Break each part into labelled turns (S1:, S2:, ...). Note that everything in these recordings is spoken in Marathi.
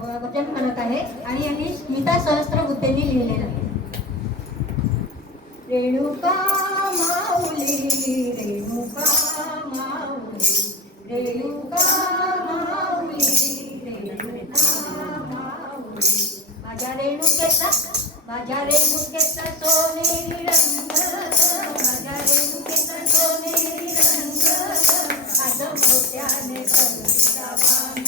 S1: वचन फलक आहे आणि यांनी स्मिता सहस्त्रबुद्धेने लिहिलेलं आहे. रेणुका माऊली रेणुका माऊली रेणुका माऊली रेणुका माऊली. माझ्या रेणुकेचा माझ्या रेणुकेचा सोनेरी रंग माझ्या रेणुकेचा सोनेरी रंग. आज मोठ्याने संगीता बांध.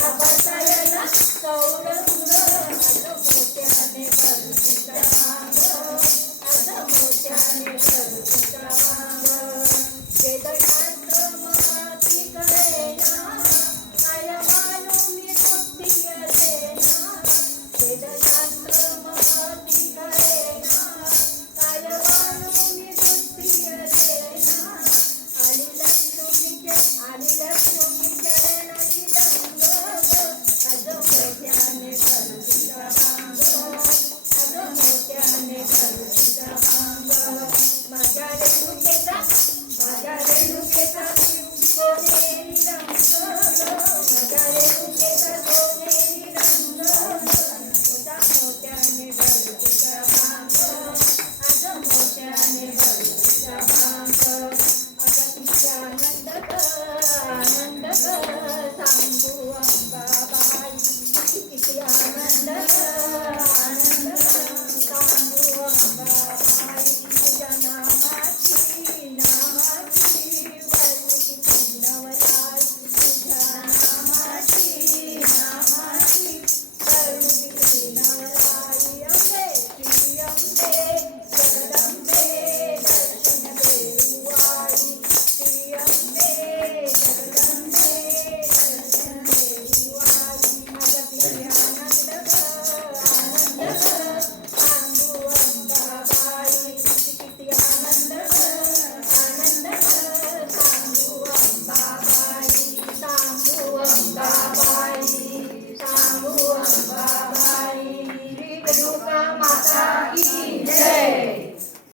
S1: Nabasa yan ang soul of